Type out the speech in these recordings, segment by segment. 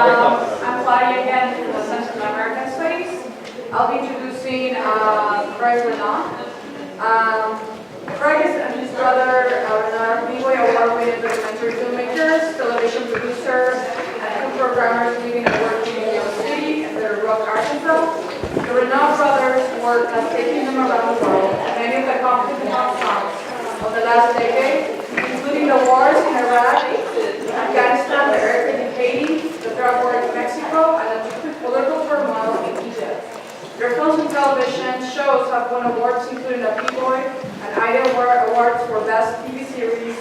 I'm Claudia again from the Center for American Studies. I'll be introducing Craig Renaud. Craig and his brother Renaud are B-Boy award-winning documentary filmmakers, television producers, and film programmers living and working in New York City and Little Rock, Arkansas. The Renaud brothers' work has taken them around the world. Many of the competent songs of the last decade, including the wars in Iraq, Afghanistan, the earthquake in Haiti, the drug war in Mexico, and the political turmoil in Egypt. Their films and television shows have won awards including the P-Boy and Ida Awards for Best TV Series,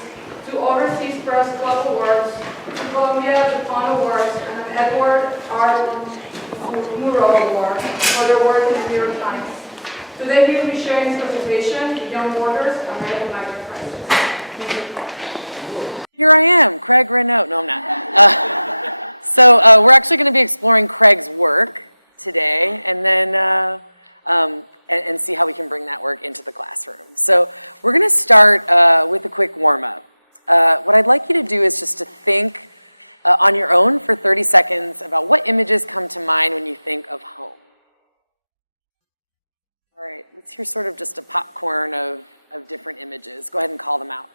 2 Overseas Press Club Awards, 2 Columbia DuPont Awards, and an Edward R. Murrow Award for their work in the New York Times. Today we will be sharing this presentation, Beyond Borders, American Migrant Crisis. Here I am, Craig Renaud. No, I'm not. So we're actually going to be exploring Craig's work today, and then and see how we can bring that work into the classroom. So we're going to start with a quick warm-up. What I'd like you to do is just to think on your own for 30 seconds about what images come to mind when you think of home. All right, let's hear sort of just a popcorn of different images. Go ahead and call them out.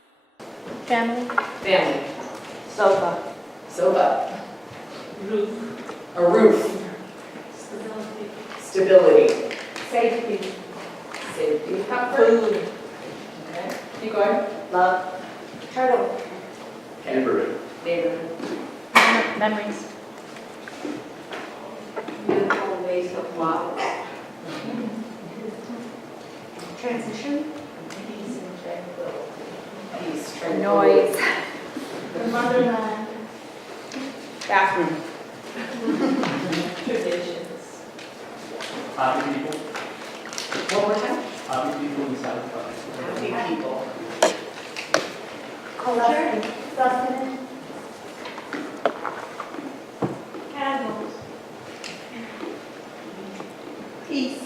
Family. Family. Sofa. Sofa. Roof. A roof. Stability. Stability. Safety. Safety. Comfort. Food. Okay. Keep going. Love. Turtle. Okay. Neighborhood. Neighborhood. Memories. Beautiful vase of flowers. Transition. Peace and tranquility. Peace. Noise. The motherland. Bathroom. Traditions. Happy people. One more time. Happy people and satisfied. Happy people. Culture. Sustenance. Candles. Peace.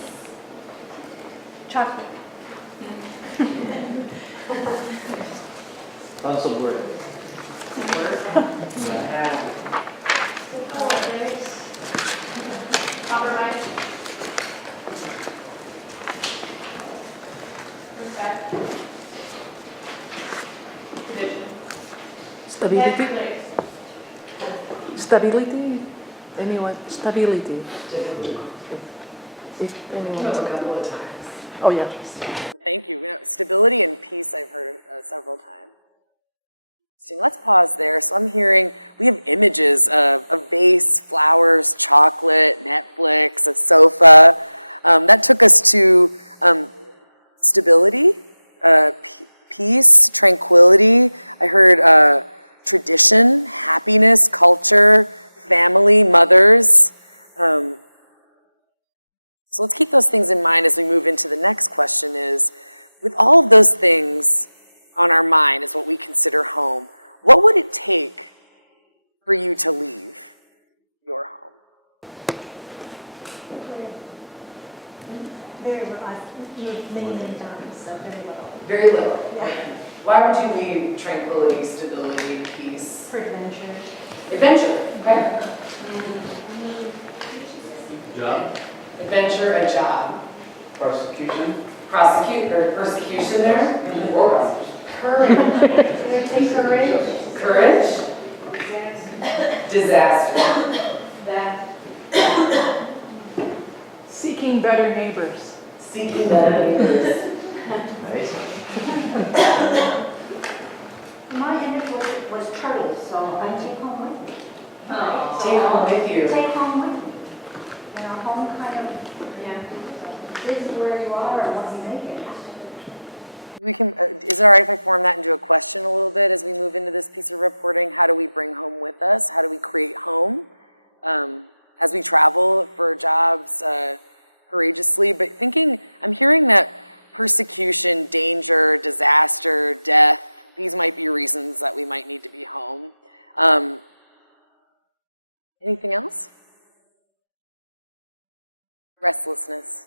Chocolate. Tons of work. Compromise. Respect. Tradition. Stability. Netflix. Stability. Anyone? Stability. If anyone. A couple of times. Oh yeah. Thank you. Stability and peace I've heard several times. Let's pause there. So I'm hearing, we have images of a vase, flowers, chocolate, Netflix, a sofa. That took us to stability, peace, tranquility. I heard tradition, happiness, culture, family, mothers. So let's keep those things in mind as we move into the next question is, with all of those things on our mind is what we consider home, what would it take for you to leave your home? Very little. Many times, so very little. Very little. Yeah. Why would you leave tranquility, stability, peace? For adventure. Adventure, okay. Job. Adventure, a job. Prosecution. Persecution there? Or prosecution. Courage. Take courage. Courage. Disaster. That. Seeking better neighbors. Seeking better neighbors. Nice. My image was turtles, so I take home with me. Oh. Take home with you. Take home with me. And our home kind of, this is where you are and what you make it. We can. Is it all right if I form that into a question a little bit as we move into this piece of reporting? How do we bring home with us? How do we create home as we travel for jobs courageously? But thinking, I'm hearing that persecution, danger, disaster, death, these might be reasons that we might need to be home. Anything else? Restlessness.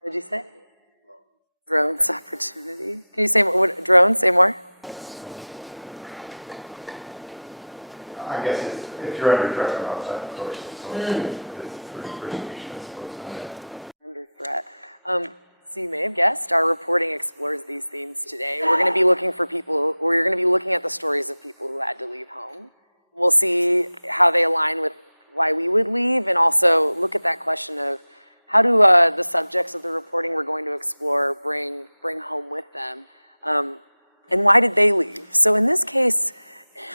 What did you say? Drones opportunity. Can you say more? What, drones? Say more. I guess it's, if you're under threat from outside, of course, so it's persecution, I suppose. Under threat. So you may have guessed, our reporting explores these themes today. We're going to be looking for people, or you're going to be looking at the stories of people who had to leave home. We'll see how they align with why we would leave, and also look at that question of how do the subjects of the reporting we're going to explore bring home with them, and why did they leave? So in this case,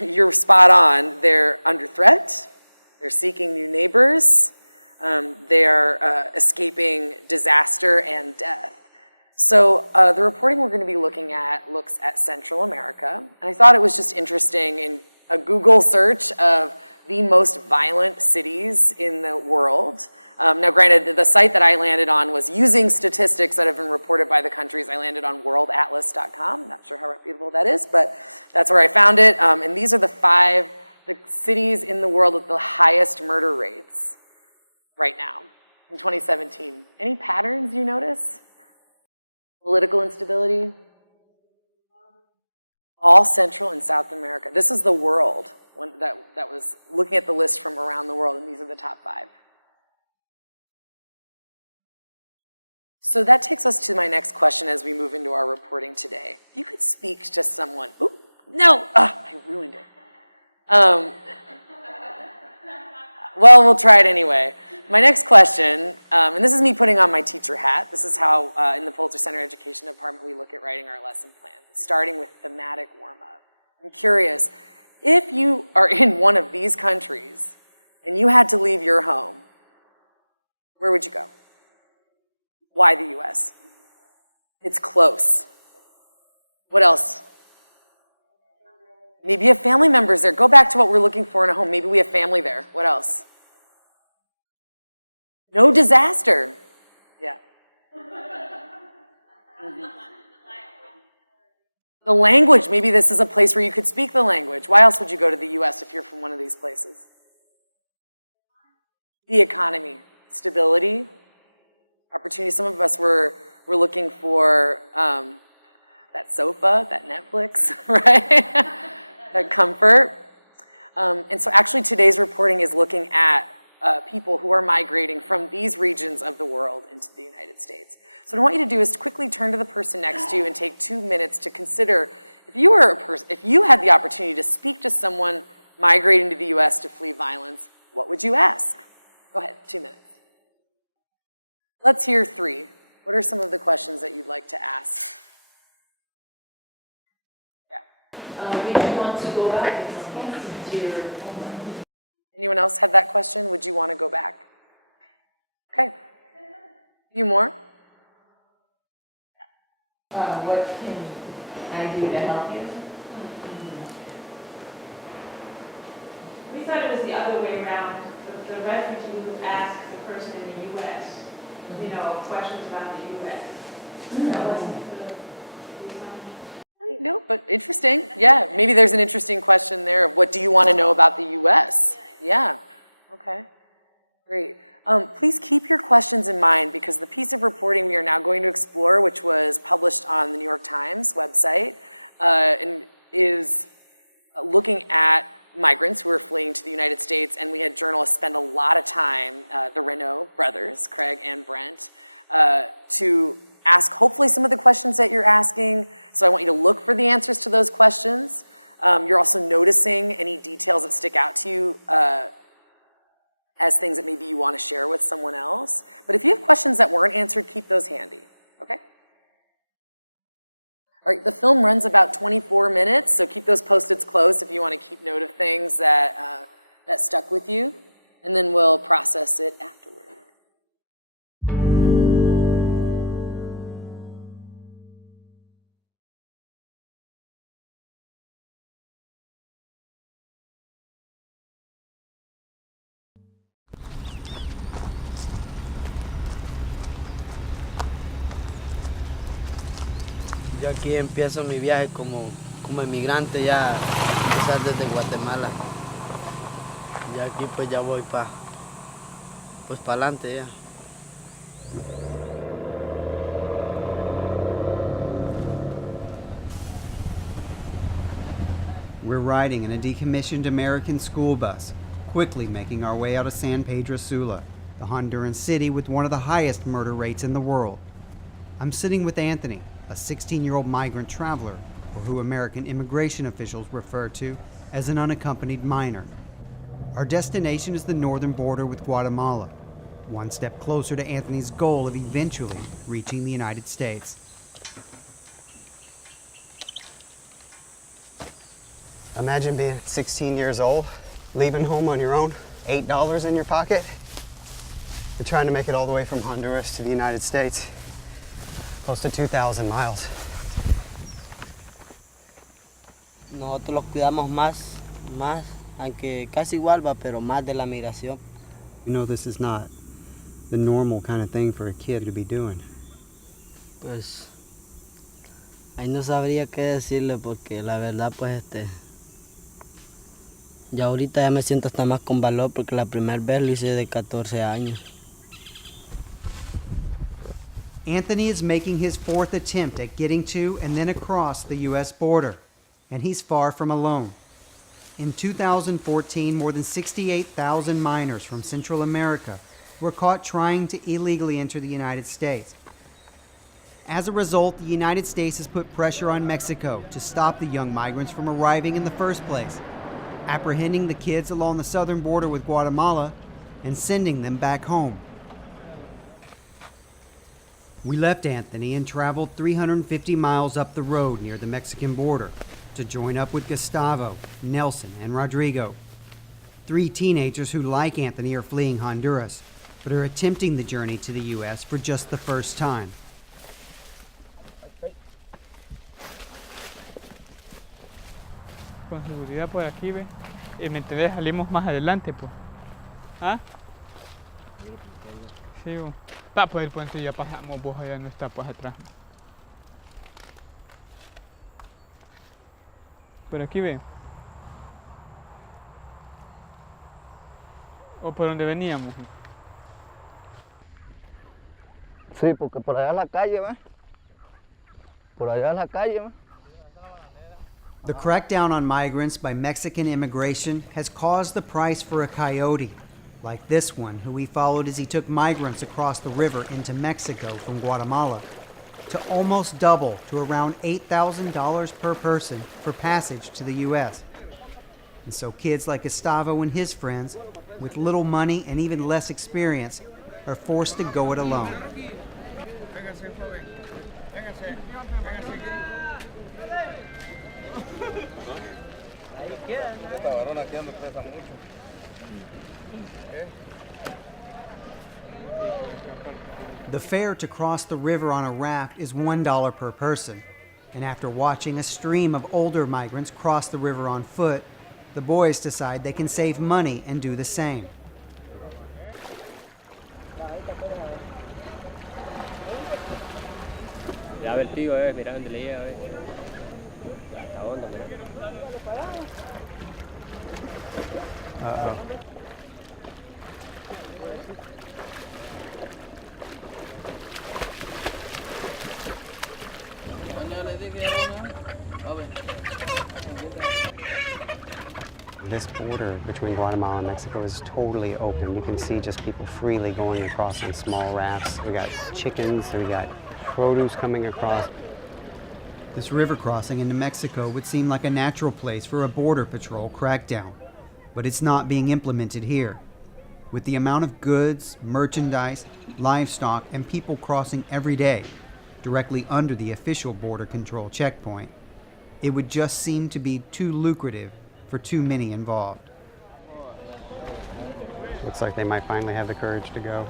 you're spot on. They're under threat. They're seeking new neighbors. They are escaping disaster and death. So the reporting we're going to be looking at looks at Central America. And I thought it was just interesting in a Google search of the most violent cities in the world. Now, granted, the site that I landed on was using statistics that have been reported by the countries. I landed on worldatlas.com. Not sure how reputable that is, but that's where I found it. And these are the cities in the world with the highest murder rates right now in 2017. Any patterns you notice? Political instability? All Central and South America. This is the world that was looking at the list from around the world, and these are the top 5. So that takes us to my next question as we move into our reporting today. If you could speak to someone, I ruined it. Well, we'll try it anyway. My next question, and this is me putting on my teacher hat. This is how in the Pulitzer Center Education Department we look at writing our lesson plans, starting with thematic warm-up. I'm curious, if you are in one of these countries and you had to leave your home, where would you go? Why the U.S.? It's close. What else? Maybe you have family members there. Go back to what we're looking for in a home. Maybe we have family there. What else? No disaster. Yeah. Mm-hmm. The language. Maybe this is a place where you could speak the language. Why else would you go to the U.S. if you're from one of these places? The economy. Stability. Opportunity. Some of us were looking for that sofa, that Netflix, right? That comfort. And so actually today's reporting is looking at people who are migrating from these regions of the world into the United States. So what I want you to do is quickly turn to the person next to you and take 2 minutes to consider if you had the opportunity to speak to someone migrating to the U.S. to flee violence, what would you ask? Go ahead, 2 minutes. Let's hear 3. What are some of the questions that you'd like to ask? Would you want to go back to your homeland? Anyone else had that question? Would you want to go back? Okay. A few more? What can I do to help you? We thought it was the other way around. The refugee who asked the person in the U.S., questions about the U.S. That wasn't the design. No, but interesting. Yeah, maybe there's an interesting question there of what do you want to know about the U.S.? Yeah. Okay. Great. Please keep your questions in mind because the piece of reporting we are now going to explore, which was published on the New York Times website, and is looking at migrants who are fleeing to the United States, and we had journalists spend a lot of time, the Renaud brothers, Craig and Brent, to ask hopefully some of the questions that you're asking. So I want you to look for the answers to those questions. You're also noticing any details that stick out to you as things that maybe you want to share with someone else. But if you have questions that weren't answered, keep those handy, okay? All right, the film runs about 24 minutes, so keep those Post-its close if you want to keep note of things that stuck with you, and then we'll process it afterward. Yo aquí empiezo mi viaje como emigrante ya, empezar desde Guatemala. Y aquí pues ya voy para adelante ya. We're riding in a decommissioned American school bus, quickly making our way out of San Pedro Sula, the Honduran city with one of the highest murder rates in the world. I'm sitting with Anthony, a 16-year-old migrant traveler, or who American immigration officials refer to as an unaccompanied minor. Our destination is the northern border with Guatemala, one step closer to Anthony's goal of eventually reaching the United States. Imagine being 16 years old, leaving home on your own, $8 in your pocket. You're trying to make it all the way from Honduras to the United States, close to 2,000 miles. Nosotros los cuidamos más, aunque casi igual va, pero más de la migración. You know, this is not the normal kind of thing for a kid to be doing. Pues, ahí no sabría qué decirle porque la verdad, pues, ya ahorita ya me siento hasta más con valor porque la primera vez lo hice de 14 años. Anthony is making his fourth attempt at getting to and then across the U.S. border, and he's far from alone. In 2014, more than 68,000 minors from Central America were caught trying to illegally enter the United States. As a result, the United States has put pressure on Mexico to stop the young migrants from arriving in the first place, apprehending the kids along the southern border with Guatemala and sending them back home. We left Anthony and traveled 350 miles up the road near the Mexican border to join up with Gustavo, Nelson, and Rodrigo, 3 teenagers who, like Anthony, are fleeing Honduras, but are attempting the journey to the U.S. for just the first time. Con seguridad por aquí, ve. ¿Me entendés? Salimos más adelante, pues. ¿Ah? Sí, vos. Pues el puente ya pasamos, vos allá no está, pues atrás. Por aquí, ve. ¿O por donde veníamos? Sí, porque por allá es la calle, ¿ves? Por allá es la calle, ¿ves? The crackdown on migrants by Mexican immigration has caused the price for a coyote, like this one who we followed as he took migrants across the river into Mexico from Guatemala, to almost double to around $8,000 per person for passage to the U.S. And so kids like Gustavo and his friends, with little money and even less experience, are forced to go it alone. The fare to cross the river on a raft is $1 per person, and after watching a stream of older migrants cross the river on foot, the boys decide they can save money and do the same. Ya ve el tío, mira dónde le llega, hasta dónde, mira. Uh-oh. This border between Guatemala and Mexico is totally open. You can see just people freely going across on small rafts. We got chickens, we got produce coming across. This river crossing into Mexico would seem like a natural place for a border patrol crackdown, but it's not being implemented here. With the amount of goods, merchandise, livestock, and people crossing every day, directly under the official border control checkpoint, it would just seem to be too lucrative for too many involved. Looks like they might finally have the courage to go.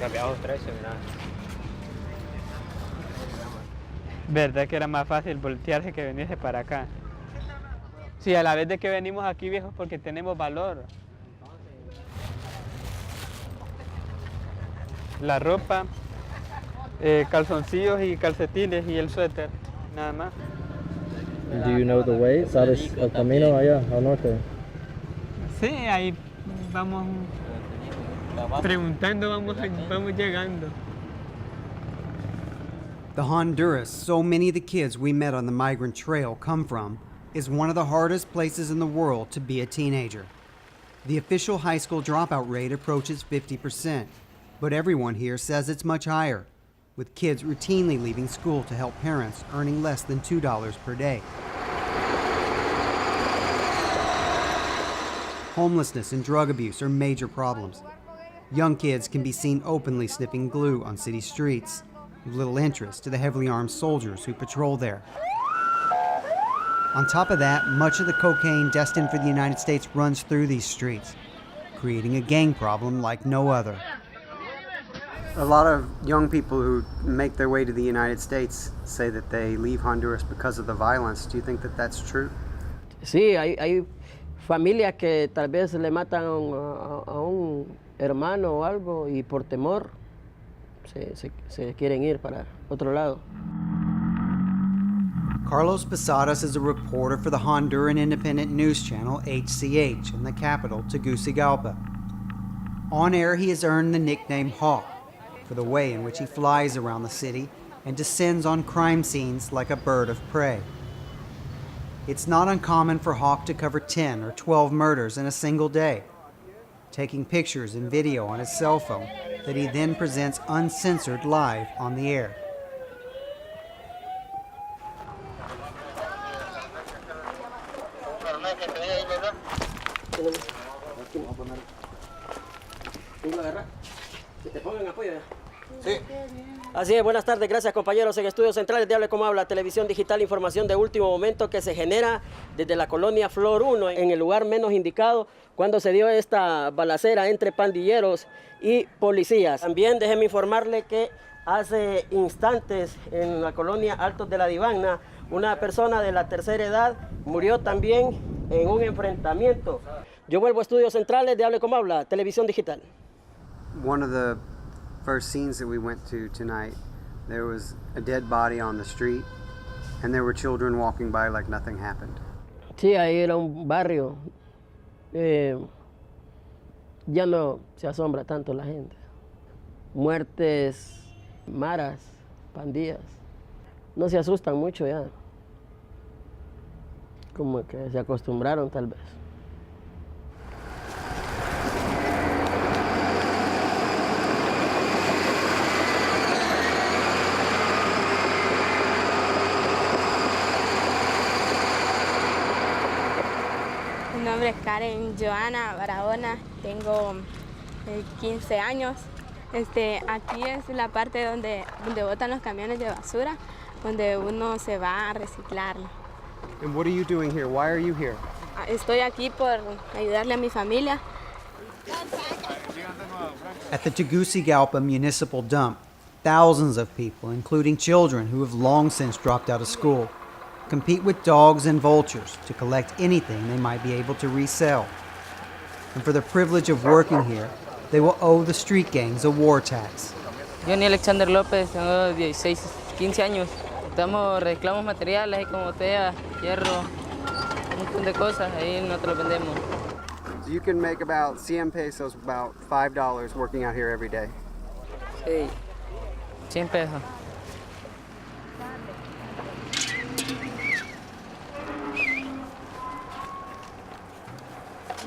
Cambiamos precio, mira. ¿Verdad que era más fácil voltearse que venirse para acá? Sí, a la vez de que venimos aquí, viejos, porque tenemos valor. la ropa, calzoncillos y calcetines y el suéter, nada más. Do you know the way? ¿Sabes el camino allá al norte? Sí, ahí vamos preguntando, vamos llegando. The Honduras so many of the kids we met on the Migrant Trail come from is one of the hardest places in the world to be a teenager. The official high school dropout rate approaches 50%, but everyone here says it's much higher, with kids routinely leaving school to help parents earning less than $2 per day. Homelessness and drug abuse are major problems. Young kids can be seen openly sniffing glue on city streets, with little interest to the heavily armed soldiers who patrol there. On top of that, much of the cocaine destined for the United States runs through these streets, creating a gang problem like no other. A lot of young people who make their way to the United States say that they leave Honduras because of the violence. Do you think that that's true? Sí, hay familias que tal vez le matan a un hermano o algo y por temor se quieren ir para otro lado. Carlos Posadas is a reporter for the Honduran independent news channel HCH in the capital, Tegucigalpa. On air, he has earned the nickname Hawk for the way in which he flies around the city and descends on crime scenes like a bird of prey. It's not uncommon for Hawk to cover 10 or 12 murders in a single day, taking pictures and video on his cell phone that he then presents uncensored live on the air. Así es, buenas tardes, gracias compañeros. En Estudios Centrales de Hable Como Habla, televisión digital, información de último momento que se genera desde la colonia Flor 1, en el lugar menos indicado, cuando se dio esta balacera entre pandilleros y policías. También déjeme informarle que hace instantes en la colonia Altos de la Divana, una persona de la tercera edad murió también en un enfrentamiento. Yo vuelvo a Estudios Centrales de Hable Como Habla, televisión digital. One of the first scenes that we went to tonight, there was a dead body on the street, and there were children walking by like nothing happened. Sí, ahí era un barrio. Ya no se asombra tanto la gente. Muertes, maras, pandillas. No se asustan mucho ya. Como que se acostumbraron tal vez. Mi nombre es Karen Joana Barahona, tengo 15 años. Aquí es la parte donde botan los camiones de basura, donde uno se va a reciclarlo. And what are you doing here? Why are you here? Estoy aquí por ayudarle a mi familia. At the Tegucigalpa Municipal Dump, thousands of people, including children who have long since dropped out of school, compete with dogs and vultures to collect anything they might be able to resell. And for the privilege of working here, they will owe the street gangs a war tax. Yo ni Alexander López, tengo 15 años. Reciclamos materiales ahí como botella, hierro, un montón de cosas, ahí nosotros los vendemos. So you can make about 100 pesos, about $5 working out here every day. Sí, 100 pesos.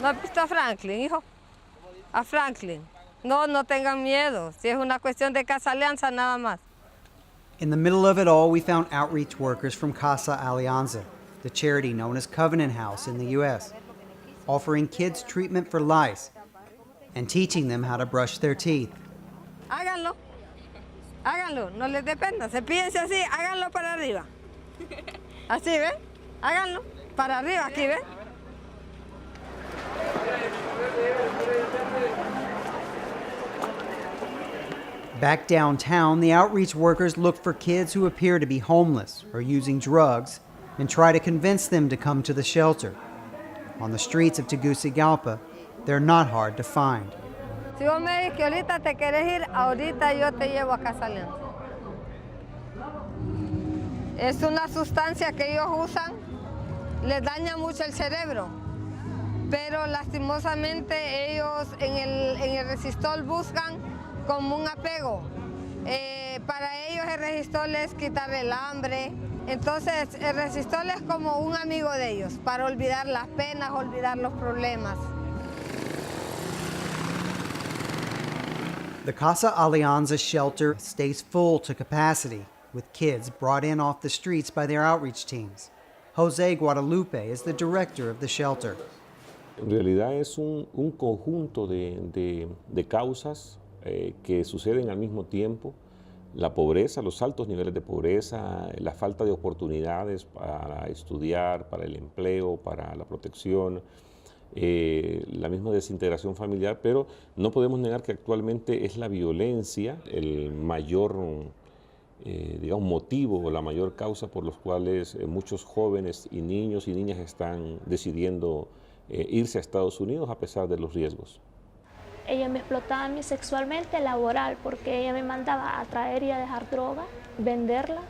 ¿No has visto a Franklin, hijo? A Franklin. No, no tengan miedo. Si es una cuestión de Casa Alianza, nada más. In the middle of it all, we found outreach workers from Casa Alianza, the charity known as Covenant House in the U.S., offering kids treatment for lice and teaching them how to brush their teeth. Háganlo. Háganlo. No les dé pena. Cepíllense así. Háganlo para arriba. Así, ¿ven? Háganlo. Para arriba, aquí, ¿ven? Back downtown, the outreach workers look for kids who appear to be homeless or using drugs and try to convince them to come to the shelter. On the streets of Tegucigalpa, they're not hard to find. Si vos me dices que ahorita te querés ir, ahorita yo te llevo a Casa León. Es una sustancia que ellos usan, les daña mucho el cerebro, pero lastimosamente ellos en el resistol buscan como un apego. Para ellos el resistol es quitar el hambre, entonces el resistol es como un amigo de ellos, para olvidar las penas, olvidar los problemas. The Casa Alianza shelter stays full to capacity, with kids brought in off the streets by their outreach teams. Jose Guadalupe is the director of the shelter. En realidad es un conjunto de causas que suceden al mismo tiempo. La pobreza, los altos niveles de pobreza, la falta de oportunidades para estudiar, para el empleo, para la protección, la misma desintegración familiar, pero no podemos negar que actualmente es la violencia el mayor digamos, motivo o la mayor causa por los cuales muchos jóvenes y niños y niñas están decidiendo irse a Estados Unidos a pesar de los riesgos. Ella me explotaba a mí sexualmente, laboral, porque ella me mandaba a traer y a dejar droga, venderla,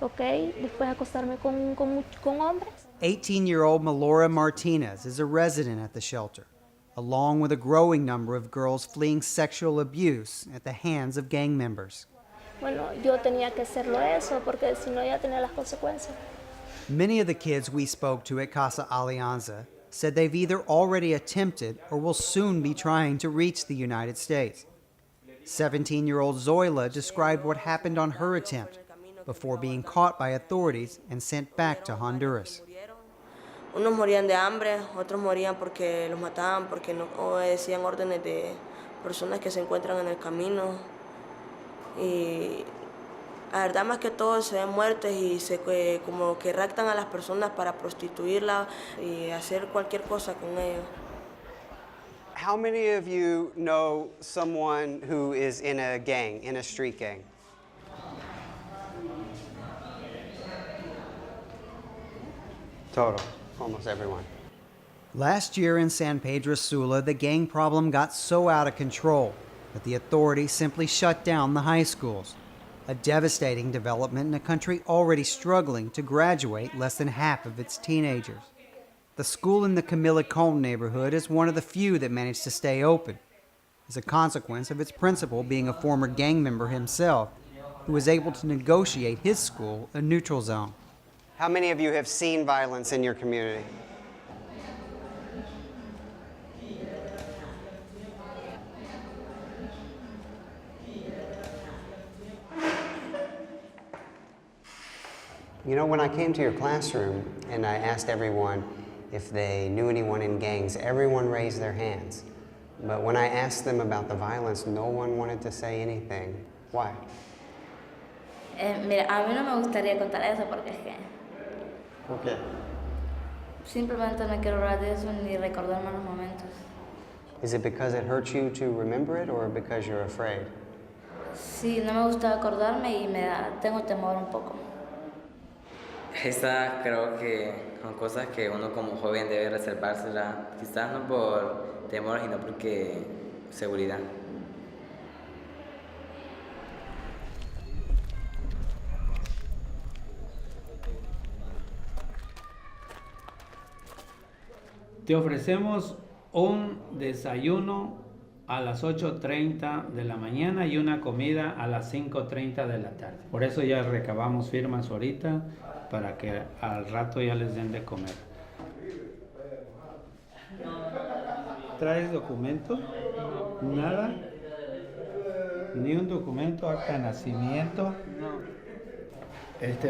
después acostarme con hombres. 18-year-old Melora Martinez is a resident at the shelter, along with a growing number of girls fleeing sexual abuse at the hands of gang members. Bueno, yo tenía que hacerlo eso, porque si no ya tenía las consecuencias. Many of the kids we spoke to at Casa Alianza said they've either already attempted or will soon be trying to reach the United States. 17-year-old Zoila described what happened on her attempt before being caught by authorities and sent back to Honduras. Unos morían de hambre, otros morían porque los mataban, porque no obedecían órdenes de personas que se encuentran en el camino. Y la verdad, más que todo, se ven muertes y como que raptan a las personas para prostituirlas y hacer cualquier cosa con ellos. How many of you know someone who is in a gang, in a street gang? Total, almost everyone. Last year in San Pedro Sula, the gang problem got so out of control that the authorities simply shut down the high schools, a devastating development in a country already struggling to graduate less than half of its teenagers. The school in the Camilicón neighborhood is one of the few that managed to stay open, as a consequence of its principal being a former gang member himself, who was able to negotiate his school a neutral zone. How many of you have seen violence in your community? You know, when I came to your classroom and I asked everyone if they knew anyone in gangs, everyone raised their hands. But when I asked them about the violence, no one wanted to say anything. Why? Mira, a mí no me gustaría contar eso porque es que ¿Por qué? simplemente no quiero hablar de eso ni recordar malos momentos. Is it because it hurts you to remember it or because you're afraid? Sí, no me gusta acordarme y tengo temor un poco. Esta creo que son cosas que uno como joven debe reservársela, quizás no por temor, sino porque seguridad. Te ofrecemos un desayuno a las 8:30 de la mañana y una comida a las 5:30 de la tarde. Por eso ya recabamos firmas ahorita para que al rato ya les den de comer. ¿Traes documento? ¿Nada? ¿Ni un documento, acta de nacimiento?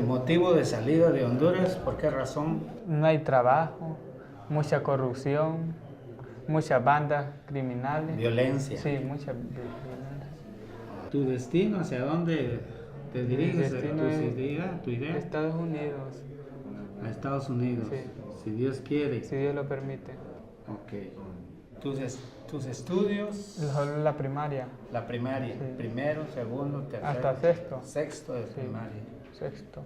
Motivo de salida de Honduras, ¿por qué razón? No hay trabajo, mucha corrupción, muchas bandas criminales. Violencia. Sí, mucha violencia. ¿Tu destino hacia dónde te diriges? ¿Tu idea? Estados Unidos. A Estados Unidos, sí. Si Dios quiere. Si Dios lo permite. Ok. ¿Tus estudios? La primaria. La primaria, sí. Primero, segundo, tercero. Hasta sexto. Sexto de primaria. Sexto.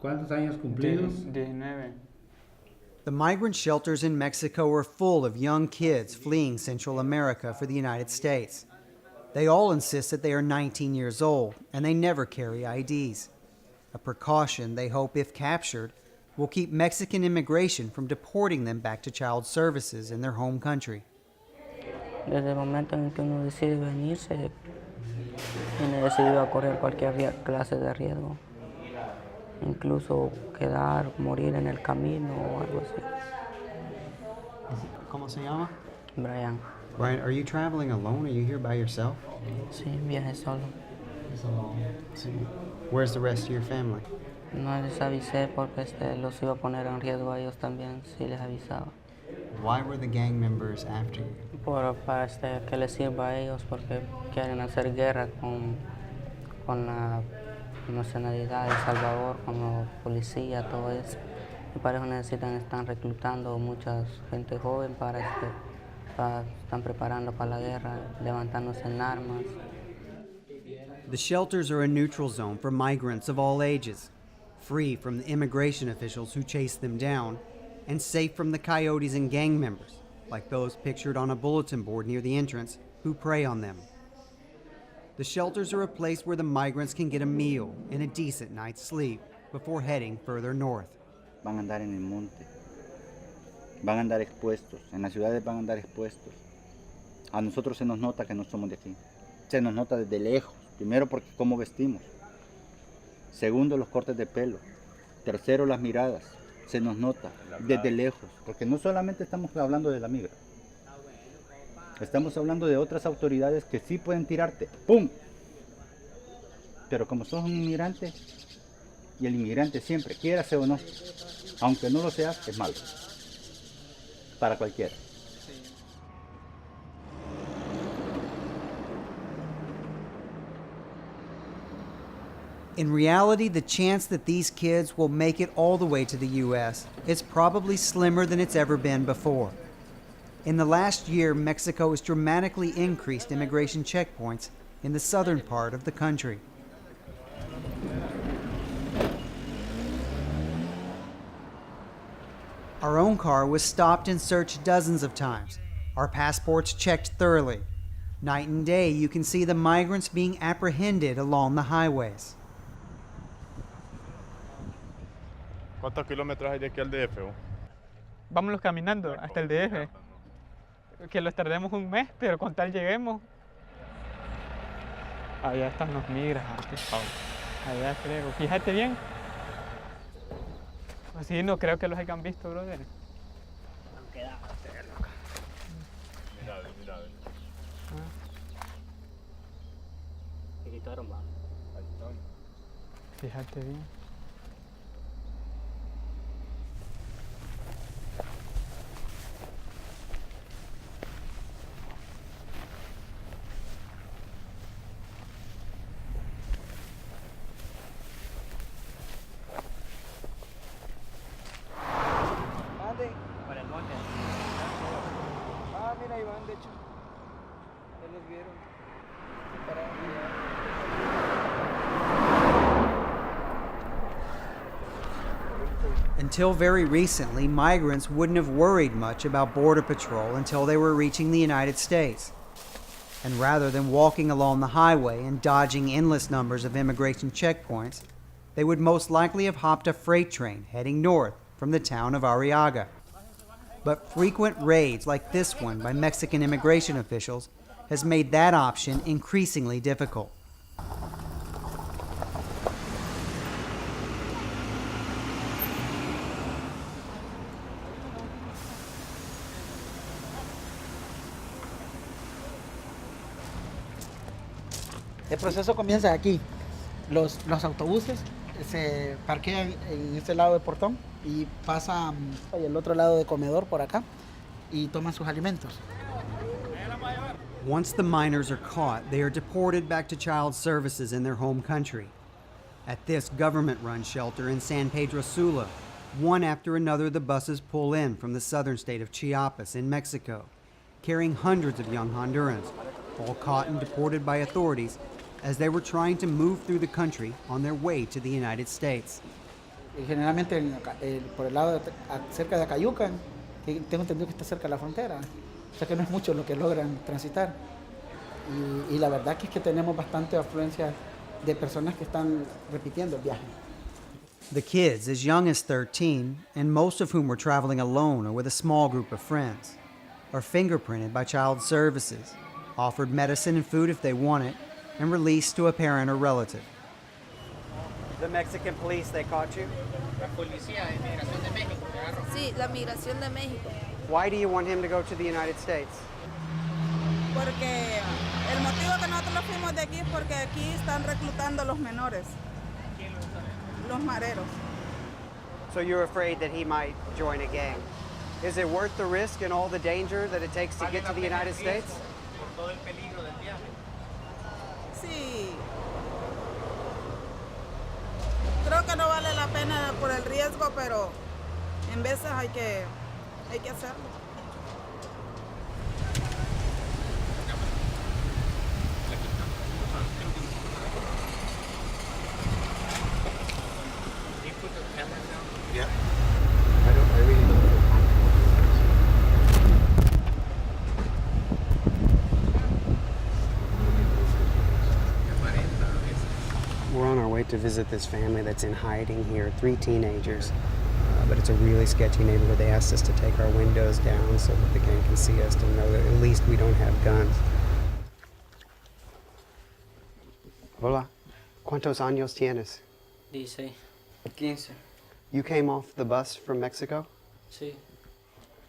¿Cuántos años cumplidos? 19. The The migrant shelters in Mexico are full of young kids fleeing Central America for the United States. They all insist that they are 19 years old, and they never carry IDs. A precaution they hope, if captured, will keep Mexican immigration from deporting them back to child services in their home country. Desde el momento en que uno decide venirse, tiene decidido a correr cualquier clase de riesgo, incluso quedar, morir en el camino o algo así. ¿Cómo se llama? Brian. Brian, are you traveling alone? Are you here by yourself? Sí, viaje solo. Sí. Where's the rest of your family? No les avisé porque los iba a poner en riesgo a ellos también si les avisaba. Why were the gang members after you? Para que les sirva a ellos porque quieren hacer guerra con la nacionalidad de El Salvador, con la policía, todo eso. Y para eso están reclutando mucha gente joven están preparando para la guerra, levantándose en armas. The shelters are a neutral zone for migrants of all ages, free from the immigration officials who chase them down, and safe from the coyotes and gang members, like those pictured on a bulletin board near the entrance, who prey on them. The shelters are a place where the migrants can get a meal and a decent night's sleep before heading further north. Van a andar en el monte, van a andar expuestos, en las ciudades van a andar expuestos. A nosotros se nos nota que no somos de aquí, se nos nota desde lejos, primero porque cómo vestimos, segundo los cortes de pelo, tercero las miradas, se nos nota desde lejos, porque no solamente estamos hablando de la migra, estamos hablando de otras autoridades que sí pueden tirarte, ¡pum! Pero como sos un inmigrante, y el inmigrante siempre, quiérase o no, aunque no lo seas, es malo. Para cualquiera. In reality, the chance that these kids will make it all the way to the U.S. is probably slimmer than it's ever been before. In the last year, Mexico has dramatically increased immigration checkpoints in the southern part of the country. Our own car was stopped and searched dozens of times, our passports checked thoroughly. Night and day, you can see the migrants being apprehended along the highways. ¿Cuántos kilómetros hay de aquí al DF? Vámonos caminando hasta el DF. Que los tardemos un mes, pero con tal lleguemos. Allá están los migrantes. Allá creo. Fíjate bien. Así no creo que los hayan visto, brother. Mira. Fíjate bien. Para el monte. Mira, ahí van, de hecho. Ya los vieron. Until very recently, migrants wouldn't have worried much about Border Patrol until they were reaching the United States. And rather than walking along the highway and dodging endless numbers of immigration checkpoints, they would most likely have hopped a freight train heading north from the town of Arriaga. But frequent raids like this one by Mexican immigration officials has made that option increasingly difficult. El proceso comienza aquí. Los autobuses se parquean en este lado del portón y pasan al otro lado del comedor por acá y toman sus alimentos. Once the minors are caught, they are deported back to child services in their home country. At this government-run shelter in San Pedro Sula, one after another the buses pull in from the southern state of Chiapas in Mexico, carrying hundreds of young Hondurans, all caught and deported by authorities as they were trying to move through the country on their way to the United States. Y generalmente por el lado cerca de Acayucan, que tengo entendido que está cerca de la frontera. O sea que no es mucho lo que logran transitar. Y la verdad que es que tenemos bastante afluencia de personas que están repitiendo el viaje. The kids, as young as 13, and most of whom were traveling alone or with a small group of friends, are fingerprinted by Child Services, offered medicine and food if they want it, and released to a parent or relative. The Mexican police, they caught you? La policía de migración de México me agarró. Sí, la migración de México. Why do you want him to go to the United States? Porque el motivo que nosotros nos fuimos de aquí es porque aquí están reclutando los menores. Los mareros. So you're afraid that he might join a gang. Is it worth the risk and all the danger that it takes to get to the United States? Por todo el peligro del viaje. Sí. Creo que no vale la pena por el riesgo, pero en veces hay que hacerlo. Yeah. I really don't feel comfortable. We're on our way to visit this family that's in hiding here, 3 teenagers. But it's a really sketchy neighborhood. They asked us to take our windows down so that the gang can see us, to know that at least we don't have guns. Hola. ¿Cuántos años tienes? 16, 15. You came off the bus from Mexico? Sí.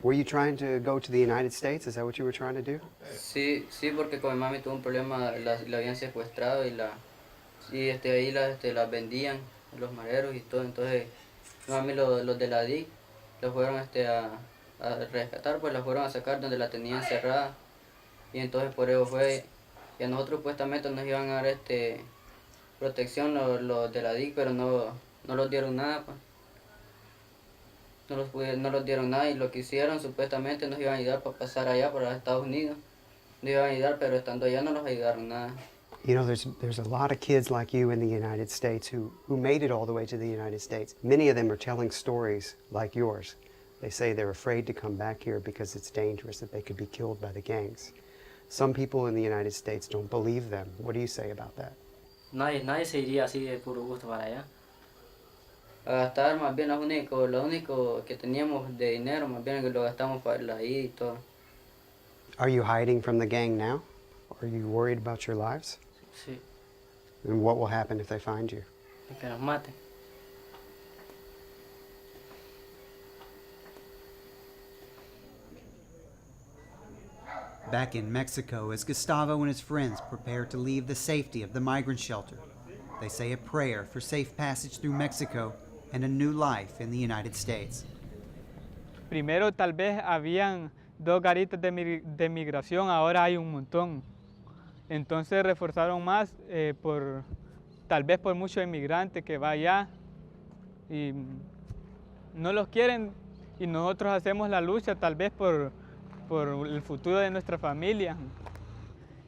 Were you trying to go to the United States? Is that what you were trying to do? Sí, porque con mi mami tuvo un problema, la habían secuestrado y ahí la vendían, los mareros y todo. Entonces, mi mami los de la DIC los fueron a rescatar, pues la fueron a sacar donde la tenían cerrada. Y entonces por eso fue, y a nosotros supuestamente nos iban a dar protección los de la DIC, pero no los dieron nada, pues. No los dieron nada, y lo que hicieron supuestamente nos iban a ayudar para pasar allá, para Estados Unidos. Nos iban a ayudar, pero estando allá no nos ayudaron nada. You know, there's a lot of kids like you in the United States who made it all the way to the United States. Many of them are telling stories like yours. They say they're afraid to come back here because it's dangerous, that they could be killed by the gangs. Some people in the United States don't believe them. What do you say about that? Nadie se iría así de puro gusto para allá. A gastar más bien lo único que teníamos de dinero, más bien que lo gastamos para la ida y todo. Are you hiding from the gang now? Are you worried about your lives? Sí. And what will happen if they find you? Que nos maten. Back in Mexico, as Gustavo and his friends prepare to leave the safety of the migrant shelter, they say a prayer for safe passage through Mexico and a new life in the United States. Primero tal vez habían 2 garitas de migración, ahora hay un montón. Entonces reforzaron más tal vez por muchos inmigrantes que va allá y no los quieren, y nosotros hacemos la lucha tal vez por el futuro de nuestra familia.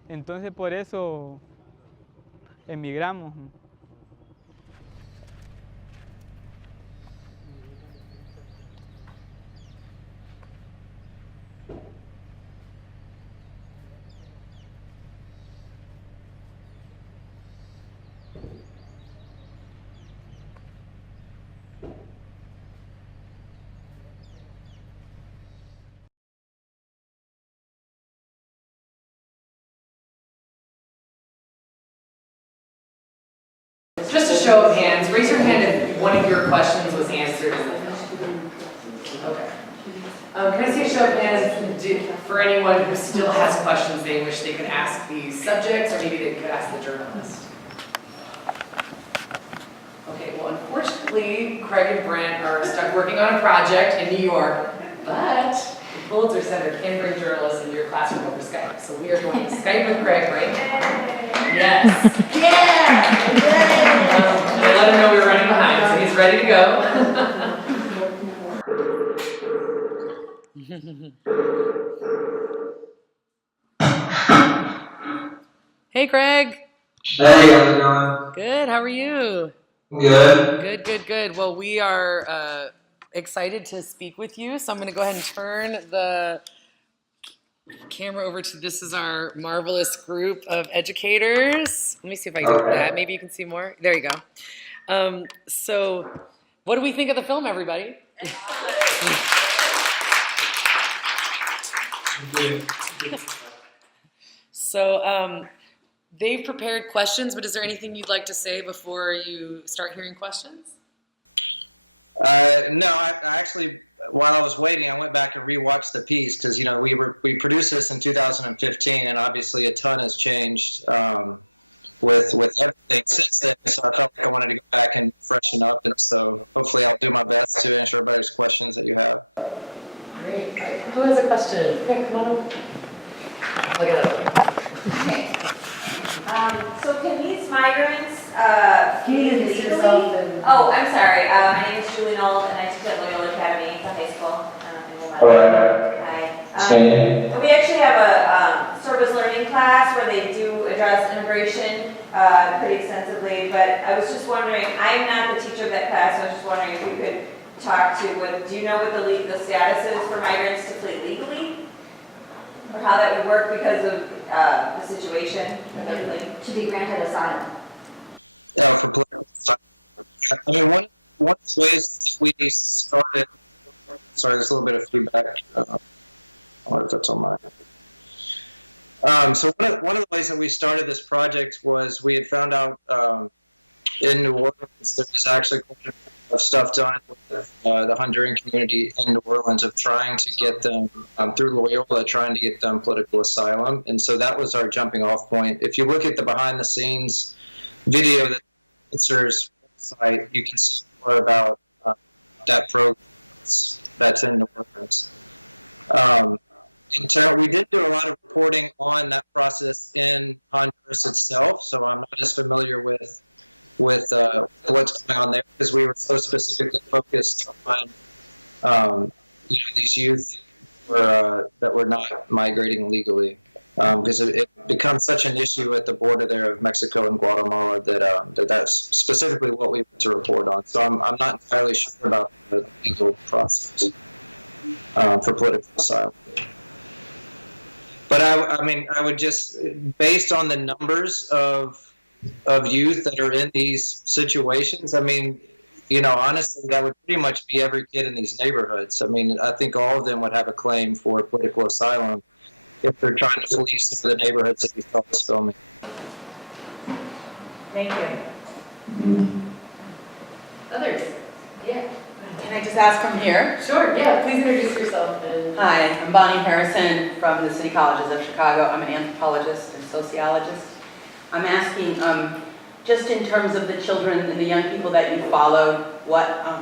Entonces por eso emigramos. Just a show of hands, raise your hand if one of your questions was answered. Okay. Can I see a show of hands for anyone who still has questions they wish they could ask these subjects, or maybe they could ask the journalist? Okay, well, unfortunately, Craig and Brent are stuck working on a project in New York, but the Pulitzer Center can bring journalists into your classroom over Skype. So we are going to Skype with Craig right now. Yes. Yeah! And I let him know we were running behind, so he's ready to go. Hey, Craig. Hey, how's it going? Good, how are you? Good, good, good. Well, we are excited to speak with you. So I'm going to go ahead and turn the camera over to, this is our marvelous group of educators. Let me see if I can do that. Maybe you can see more. There you go. So what do we think of the film, everybody? So they've prepared questions, but is there anything you'd like to say before you start hearing questions? No, I actually, while I was waiting, I went back and rewatched the piece because, you know, we produced this in 2015, and obviously a ton has changed with everything since then. So I felt like I wanted to go back and freshen up, and so hopefully I'll do my best to answer everybody's questions that you have. Great. Who has a question? Okay, come on over. Look at that. Okay. So can these migrants Can you introduce yourself and... Oh, I'm sorry. My name is Julie Knoll, and I teach at Loyola Academy, the high school. Hi. We actually have a service learning class where they do address immigration pretty extensively, but I was just wondering, I'm not the teacher of that class, so I was just wondering if you could talk to, do you know what the status is for migrants to flee legally? Or how that would work because of the situation and everything? To be granted asylum. Yeah, for political asylum. I mean, one of the ways we started, sorry, there's a little bit of feedback. I don't know if that's on mine. So one of the ways that we started this project was we had found out in New Orleans there was actually quite a bit of stuff done with the Honduran community in New Orleans of trying to get them, through Loyola, trying to get them political asylum. And so that was our jumping off point. If you look at the behind the scenes video that Pulitzer's website, you can see more about that program that's in New Orleans. We did do a lot of reporting on that process in Honduras itself, so I'm not as familiar with what's going on there because we were so specifically focused on these youth that were not migrating legally, because it becomes such an issue at the border there of Mexico and Guatemala that's specifically what we want to report on. So I'm not entirely sure about the legal process for political asylum. But I mean, I would just, based on the numbers of youth that are in these situations, I mean, honestly, that would pretty much be every kid in these neighborhoods. I mean, I think all of them would have a claim for political asylum if they're trying to flee some of the neighborhoods that you saw this filming. Thank you. Others? Yeah. Can I just ask from here? Sure, yeah, please introduce yourself. Hi, I'm Bonnie Harrison from the City Colleges of Chicago. I'm an anthropologist and sociologist. I'm asking, just in terms of the children and the young people that you followed, what are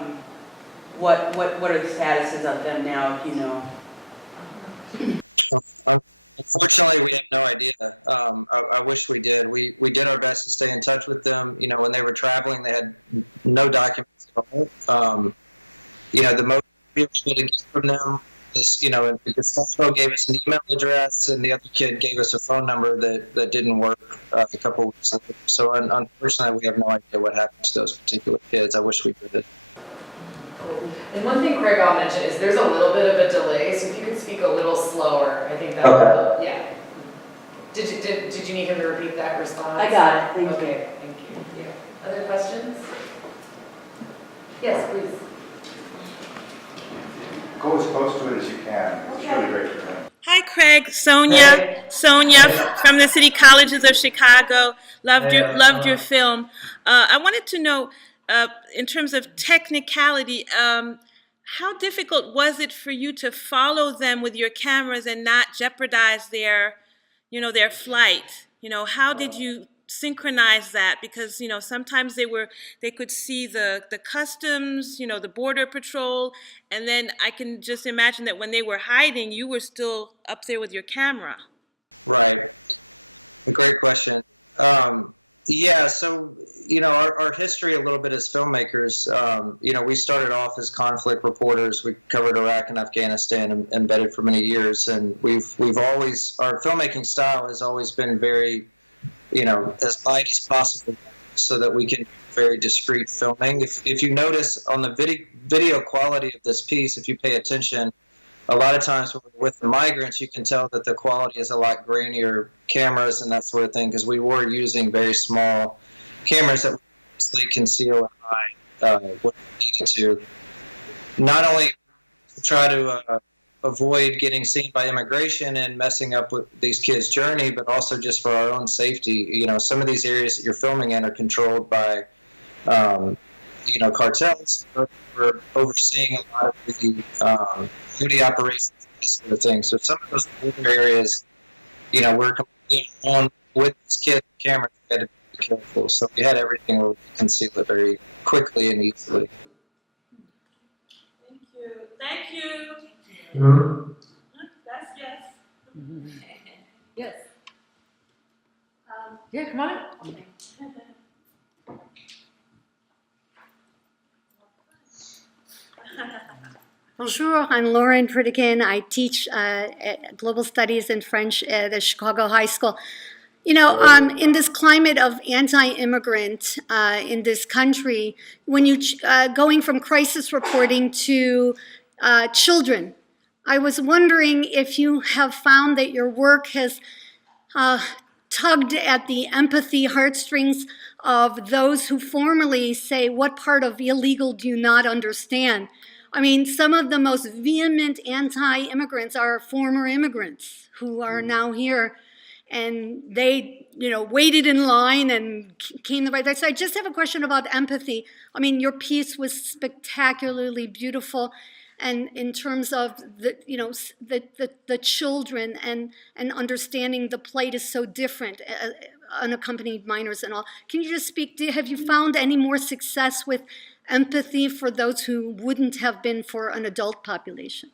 the statuses of them now, if you know? Unfortunately, we have no idea. I wish we did. We did our best to stay in touch with them. When they were traveling, they had no documents at all. The most we were able to get from them is, Gustavo gave us an email address, and the other kid gave us a phone number that didn't work a couple of weeks later. So unfortunately, we have no idea what happened to those particular kids. I wish we did. And one thing Craig I'll mention is there's a little bit of a delay, so if you could speak a little slower, I think that would, yeah. Did you need him to repeat that response? I got it, thank you. Okay, thank you. Yeah. Other questions? Yes, please. Go as close to it as you can. It's really great for them. Hi, Craig. Sonia from the City Colleges of Chicago. Loved your film. I wanted to know, in terms of technicality, how difficult was it for you to follow them with your cameras and not jeopardize their flight? How did you synchronize that? Because sometimes they could see the customs, the border patrol, and then I can just imagine that when they were hiding, you were still up there with your camera. Right. A great question. Yeah, so our history a little bit as filmmakers. We started off as conflict reporters. We covered Iraq and Afghanistan and embedded for many years, and we've always, our filmmaking style has always been very, as light as possible. so that we can do very discreet filming. If you notice on the video quality of this piece, if you pay attention, a lot of times with the migrants, you can tell that the quality is a lot grainier cameras and that sort of thing, because we were using very small cameras that obviously conceal and hide what we needed to. Not only to try to avoid getting seen by immigration and messing up with these kids' journey, but also just for our own safety. You know, some of these areas that you're filming in are controlled by, you know, cartels. We're overseeing a lot of the beauty operations, this sort of thing. So some of those older areas, you know, we're completely on with this kid camera. We had to be careful. So we had everything where we could conceal it very quickly and easily. Thank you. Mm-hmm. That's yes. Yes. Yeah, come on. Bonjour, I'm Lauren Pritikin. I teach global studies and French at the Chicago High School. You know, in this climate of anti-immigrant in this country, when you going from crisis reporting to children, I was wondering if you have found that your work has tugged at the empathy heartstrings of those who formerly say, what part of illegal do you not understand? I mean, some of the most vehement anti-immigrants are former immigrants who are now here, and they, you know, waited in line and came the right way. So I just have a question about empathy. I mean, your piece was spectacularly beautiful, and in terms of the, you know, the children and understanding the plight is so different, unaccompanied minors and all. Can you just speak? Have you found any more success with empathy for those who wouldn't have been for an adult population?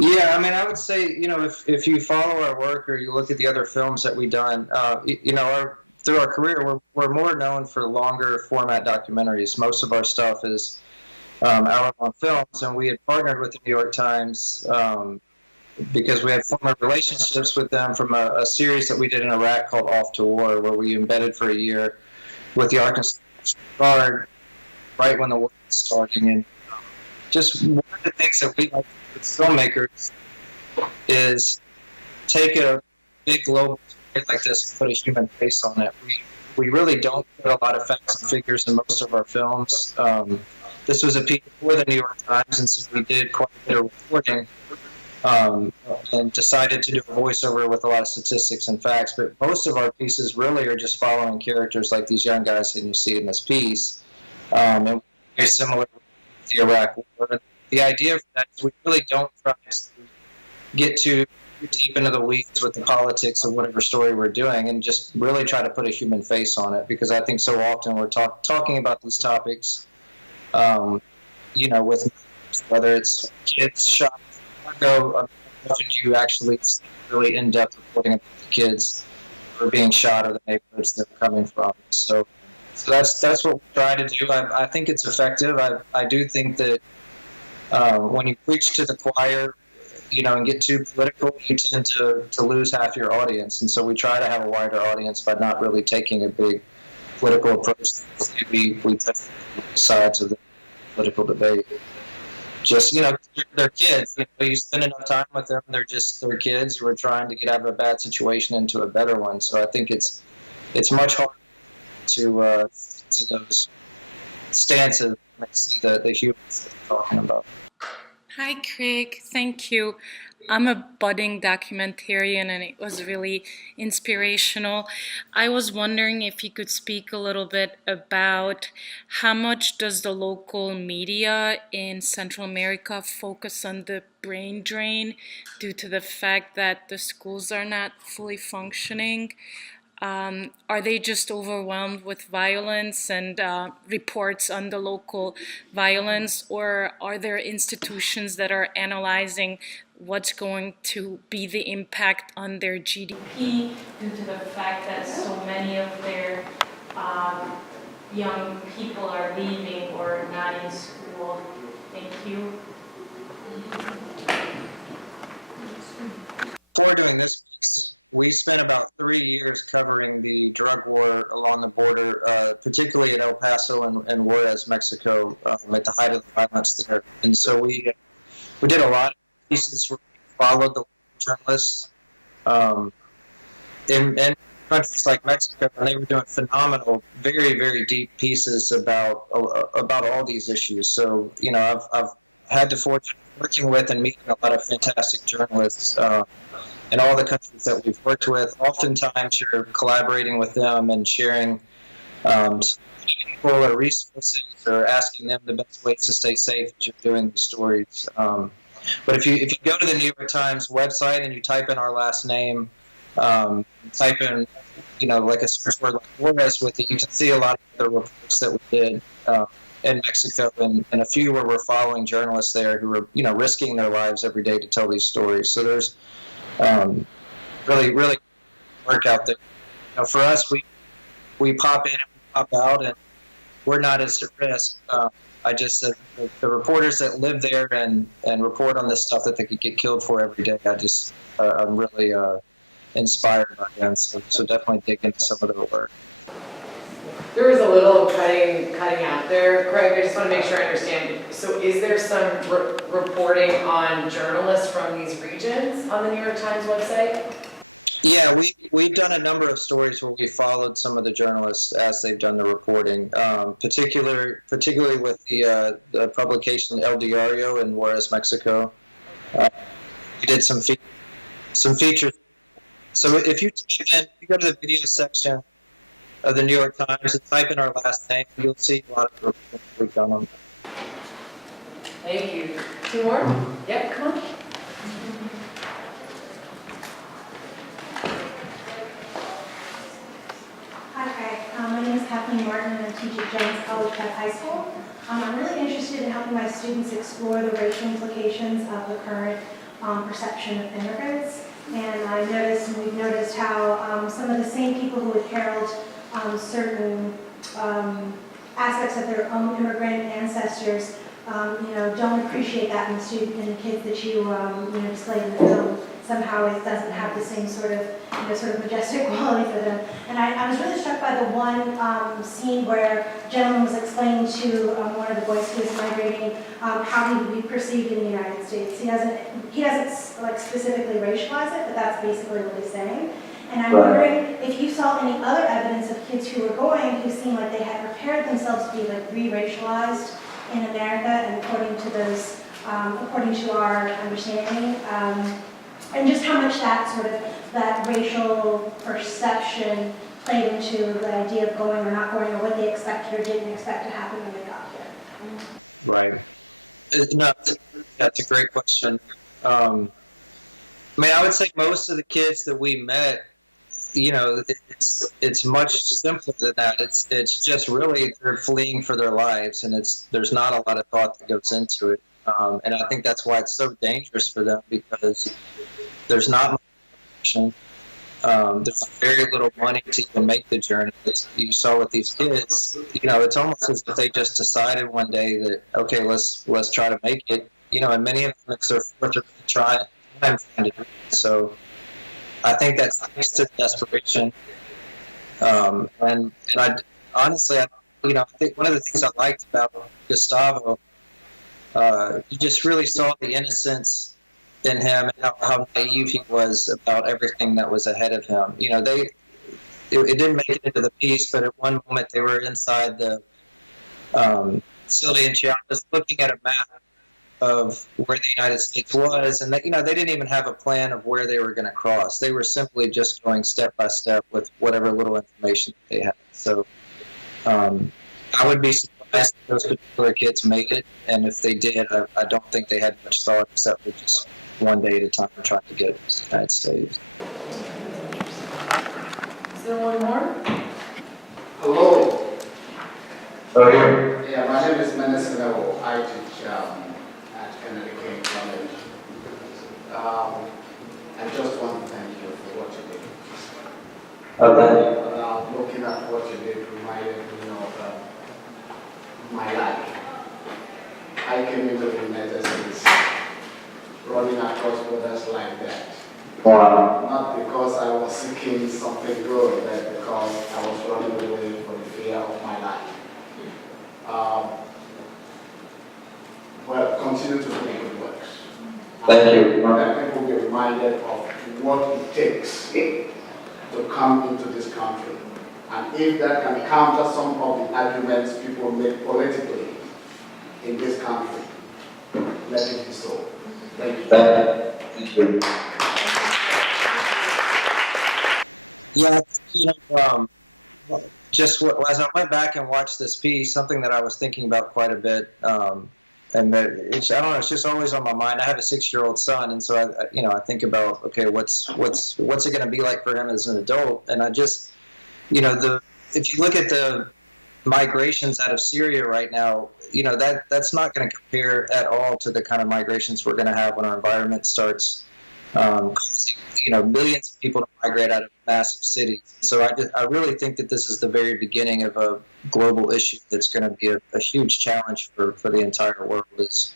Yeah, I mean, I would say, you know, if you follow our work or you look at the other films that we've done, you know, through our career, we're more known for longer format documentaries. Most of our stuff is hour-long films, and we had partnered with the New York Times because we had former relationships with them from a series that we did in Iraq called Off to War, where we embedded for a year with the Arkansas Guard right when the war was starting. And just one of the things that we like as filmmakers is take a big global story like this and put a human face on it. We really don't put a lot of facts and figures in most of our films. This was a piece for the New York Times, and so we did quite a bit of reporting and decided to do a voiceover with a lot of statistics and facts. But most of our pieces really are just following characters like these young guys that you see in this piece. And very similar to the Iraq War. The idea for that is we really don't try to get too deep into the weeds with the politics of whatever story we're doing, and just really try to put a human face on it, because I think so often we're talking about these topics, you know, with whether it's kids shot in Chicago, often you actually see really in-depth reporting about the kids who are being shot or the neighborhoods they're coming from. So that's what we try to do. I think it's effective. I do think that when you preach to the choir, you know, and get too political, you tend to lose half your audience. And so we try to have a wider audience by not really taking a big political approach. We test sides of the political debate. Just, you know, they're kids. You know, you spend enough time with them, they're kids who are trying to get out of a bad situation into a better one. So I think it's much harder to those stances when I see the humans that we're talking about. Hi, Craig. Thank you. I'm a budding documentarian, and it was really inspirational. I was wondering if you could speak a little bit about how much does the local media in Central America focus on the brain drain due to the fact that the schools are not fully functioning? Are they just overwhelmed with violence and reports on the local violence, or are there institutions that are analyzing what's going to be the impact on their GDP due to the fact that so many of their young people are leaving or not in school? Thank you. Before doing this piece, we spent about 3 years covering the drug war along the border, particularly at El Paso and Juarez, Mexico, at the height of the violence there. And so we did a lot of pieces where we followed the journalists in countries like Mexico, and they were doing phenomenal, very, very deep pieces about all these issues. So, you know, I've had the fortune of working with and meeting a lot of fantastic journalists in all the countries that we've worked with. Oftentimes, you're collaborating with them and sharing people or resources, or asking them the best ways to stay safe as you're doing these stories. But if you go to the New York Times website and you type in our last name, type in, you know, like a search word like Juarez with it, you can see a lot of the reports that we did in Mexico, and a few where we're following journalists there who are, you know, risking their lives every day to tell these stories. So there's really, really work out there. You know, for us, we pop in and we pop out, and we're not as at risk. I just the reporters that live there and report on this stuff that they could get killed for every day. I'm really inspired by them. So definitely dig into some of their work. There was a little cutting out there, Craig. I just want to make sure I understand. So is there some reporting on journalists from these regions on the New York Times website? Yeah, we've done a number of stories where we followed some of the journalists as they've done the reporting, particularly with the publication El Diario in Juarez, Mexico. We did some features. So if you go to the video section of the New York Times and type in our last name, you'll see a lot of reporting we've done on that. Thank you. Two more? Yep, come on. Hi, Craig. My name is Kathleen Martin, and I teach at Jones College Prep High School. I'm really interested in helping my students explore the racial implications of the current perception of immigrants. And we've noticed how some of the same people who would herald certain aspects of their own immigrant ancestors, don't appreciate that in the kids that you display in the film. Somehow it doesn't have the same sort of majestic quality for them. And I was really struck by the one scene where a gentleman was explaining to one of the boys who was migrating how he would be perceived in the United States. He doesn't like specifically racialize it, but that's basically what he's saying. And I'm wondering if you saw any other evidence of kids who were going who seemed like they had prepared themselves to be like re-racialized in America, and according to our understanding. And just how much that racial perception played into the idea of going or not going, or what they expected or didn't expect to happen when they got here. Right. No, that's a great question. I would say most of the kids that we met, it's much simpler than that. It's just really they're fleeing for their lives, and there's not a lot of thought that goes into it. And I think that's why it's so dangerous for them, because there's not much information. There's very little money to even make the journey. You saw with these kids, it's almost as if they just decided one day that, okay, let's try to make it. And many of them, it's their fourth or fifth time trying to do it. So I think that speaks to desperation. And I honestly, I think one of the things I liked about Gustavo, you just really saw the innocence in him and how naive he was about everything that was ahead of him. It didn't make it into the piece, but at one moment they were inside the facility in Chiapas looking at a map of where the United States was, and they didn't even have a plan of where they were going to cross. They were simply just going step by step with whatever little information they had. So I would be surprised if those particular kids made it, and if they did, I don't think they had much thought except for just one day at a time trying to get to the United States. Is there one more? Hello. Hello. Yeah, my name is Menes Renaud. I teach at Educator College. I just want to thank you for what you did. Okay. Looking at what you did reminded me of my life. I came into the United States running across borders like that. Not because I was seeking something good, but because I was running away from the fear of my life. Well, continue to do good works. Thank you. Let people be reminded of what it takes to come into this country. And if that can counter some of the arguments people make politically in this country, let it be so. Thank you. Thank you. Yeah, just as I went back and watched this piece, something that I was thinking about quite a bit, and that I don't know, it's just always on my mind. I have a 6-year-old son, and so I think about, okay, what's it going to be like for him as an adult? And I just, if you look at the migrations out of Syria right now, that's not going to compare at all to the kind of migrations we're going to have when our environment starts causing, millions of people to migrate out of massive cities. So I really think that this is the very beginning of a global issue that's going to be a huge challenge for the entire world. Is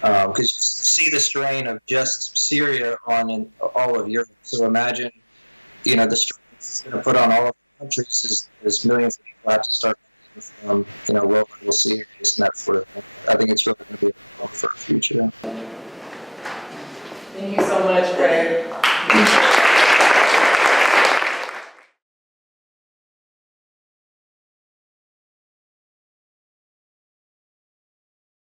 because you see the strain of just Syria on in all of Europe. So imagine, the strain it's going to put on all of the countries as millions of people have to start from, low-level series and that sort of thing. I think it's really going to be a problem for our future. Thank you so much, Greg.